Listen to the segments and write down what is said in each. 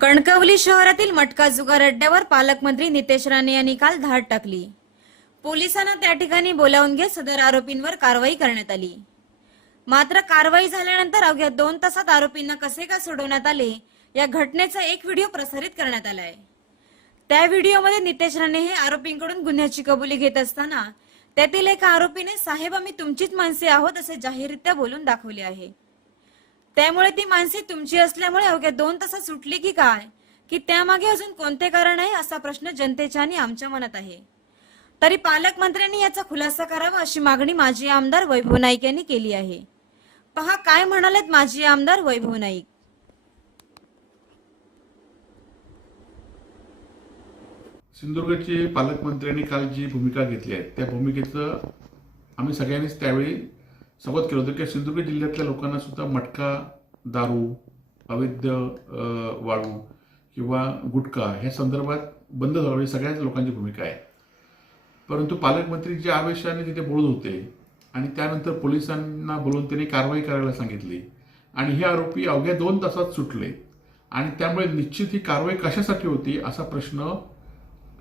कणकवली शहरातील मटका जुगार अड्ड्यावर पालकमंत्री नितेश राणे यांनी काल धाड टाकली. पोलिसांना त्या ठिकाणी बोलावून घेत सदर आरोपींवर कारवाई करण्यात आली. मात्र कारवाई झाल्यानंतर अवघ्या दोन तासात आरोपींना कसे का सोडवण्यात आले या घटनेचा एक व्हिडिओ प्रसारित करण्यात आलाय. त्या व्हिडिओमध्ये नितेश राणे हे आरोपींकडून गुन्ह्याची कबुली घेत असताना त्यातील एका आरोपीने साहेब आम्ही तुमचीच माणसे आहोत असे जाहीररित्या बोलून दाखवले आहे. त्यामुळे ती माणसे तुमची असल्यामुळे अवघ्या दोन तासात सुटली की काय? की त्यामागे अजून कोणते कारण आहे असा प्रश्न जनतेच्या आणि आमच्या मनात आहे. तरी पालकमंत्र्यांनी याचा खुलासा करावा अशी मागणी माजी आमदार वैभव नाईक यांनी केली आहे. पहा काय म्हणालेत माजी आमदार वैभव नाईक. सिंधुदुर्गचे पालकमंत्र्यांनी काल जी भूमिका घेतली आहे त्या भूमिकेचं आम्ही सगळ्यांनीच त्यावेळी संवाद केलं होतं की सिंधुदुर्ग जिल्ह्यातल्या लोकांना सुद्धा मटका दारू अवैध वाळू किंवा गुटखा ह्या संदर्भात बंद झाला. म्हणजे सगळ्याच लोकांची भूमिका आहे. परंतु पालकमंत्री जे आवेशाने तिथे बोलत होते आणि त्यानंतर पोलिसांना बोलून त्यांनी कारवाई करायला सांगितली आणि हे आरोपी अवघ्या दोन तासात सुटले आणि त्यामुळे निश्चित ही कारवाई कशासाठी होती असा प्रश्न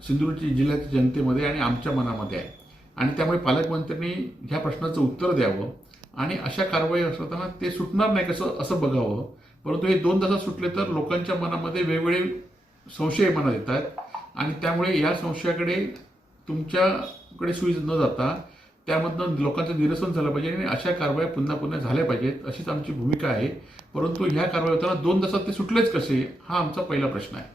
सिंधुदुर्ग जिल्ह्याच्या जनतेमध्ये आणि आमच्या मनामध्ये आहे. आणि त्यामुळे पालकमंत्र्यांनी ह्या प्रश्नाचं उत्तर द्यावं. आणि अशा कारवाई असताना ते सुटणार नाही कसं असं बघावं. परंतु हे दोन तासात सुटले तर लोकांच्या मनामध्ये वेगवेगळे संशय मनात येतात. आणि त्यामुळे या संशयाकडे तुमच्याकडे सुईज न जाता त्यामधनं लोकांचं निरसन झालं पाहिजे आणि अशा कारवाया पुन्हा पुन्हा झाल्या पाहिजेत अशीच आमची भूमिका आहे. परंतु ह्या कारवाई होताना दोन तासात ते सुटलेच कसे हा आमचा पहिला प्रश्न आहे.